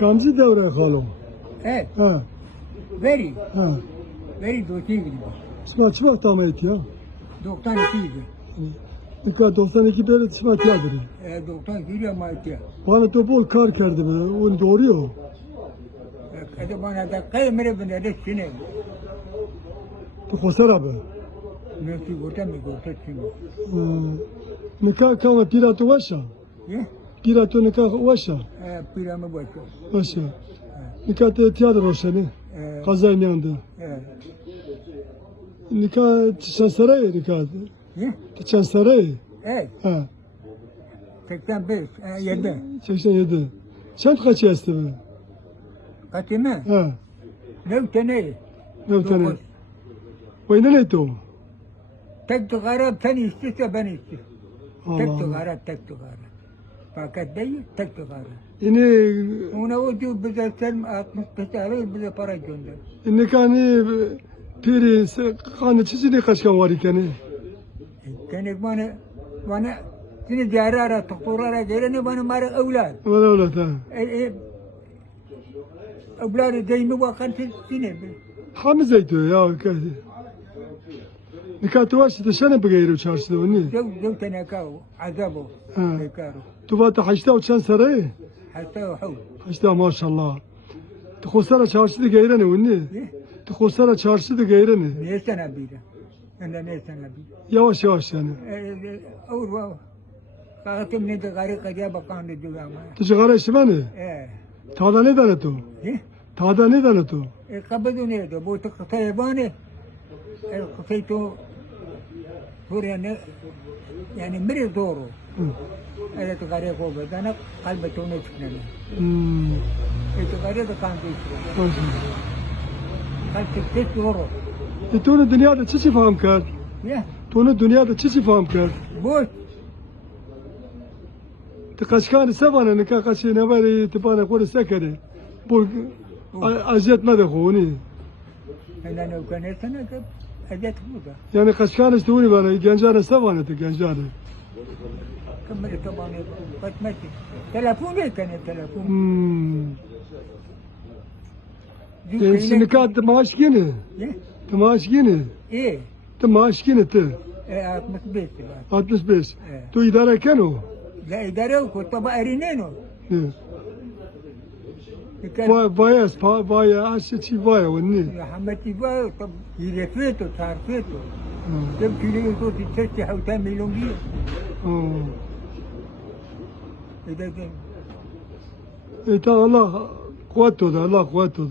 Kancı devre halo. Evet. Ha. Veri. Ha. Veri 2 gibi. Sıma çımak damet ya. 92 gibi. Nikah 92 beri çımak yadır. 92 gibi ama itiyor. Bana da bol kar kerdi be. Onu doğruyor. Hadi bana da kayı mere bende de sine. Bu khosar abi. Mevki gota mi gota sine. Nikah kama pirato vaşa. Ye? Pirato nikah vaşa. Piramı başka. Vaşa. Nikah te tiyatro roşani. Kazayın yandı. Nikah çişan sarayı nikah. Ye? Çişan sarayı. Evet. Ha. 85. 7. 87. Sen kaç yaşlı be? Kaçı mı? Ha. Ne tane? Ne tane? Oyna ne to? Tek tıkara sen istiyorsa ben istiyorum. Tek Allah. tıkara, tek tıkara. Fakat değil, tek tıkara. Yine Ona o diyor bize sen 65 alır bize para gönder. nikahını piri kanı çizini kaçkan var iken. Kenek bana seni diğer ara doktorlara gelene bana mara evlat. Öyle öyle ta. Evladı deyimi bakan seni. Hamizeydi ya kadi. Nikah tuvaşı da şene begayri çarşıda onu. Zov teneka azabo. Bekaru. Tuvata haşta uçan sarayı. Hatta o hav. Haşta maşallah. Tıkhosara çarşıda gayrene onu. Tıkhosara çarşıda gayrene. Neyse nabila. Anda neyse nabila. Yavaş yavaş yani. Avur Kağıtım ne de gari kaca bakan da diyor ama. Tışıkara işimani. Tada ne tane tu? Tada ne tane tu? Kabado ne de bu tıkıtaya bane. Kıtayı to buraya ne yani mire doğru. Evet gari koga dana kalbe to ne çıkmalı. Evet gari de kan değil. Kalbe tek doğru. Tonu dünyada çiçi faham kar. Ya. Tonu dünyada çiçi faham kar. Boş. Kaçkanı sabana nikah kaçı ne var tibana kore sekere. Bu aziyet ne de honi. Ben ne ukanesene ki azet bu da. Yani kaçkanı işte honi bana gencane sabana te gencane. Kamera tabanı kaçmak. Telefon ne kane telefon. Yani nikah maaş gene. Maaş gene. Maaş gene te. 65 var. 65. Tu idare keno. La idare ko taba erineno. Vaya vaya aşçı vaya onu. Hamati va tab yirefeto tarfeto. Dem kile ko tiste hauta milongi. Ta Allah kuvvet da Allah kuvvet da.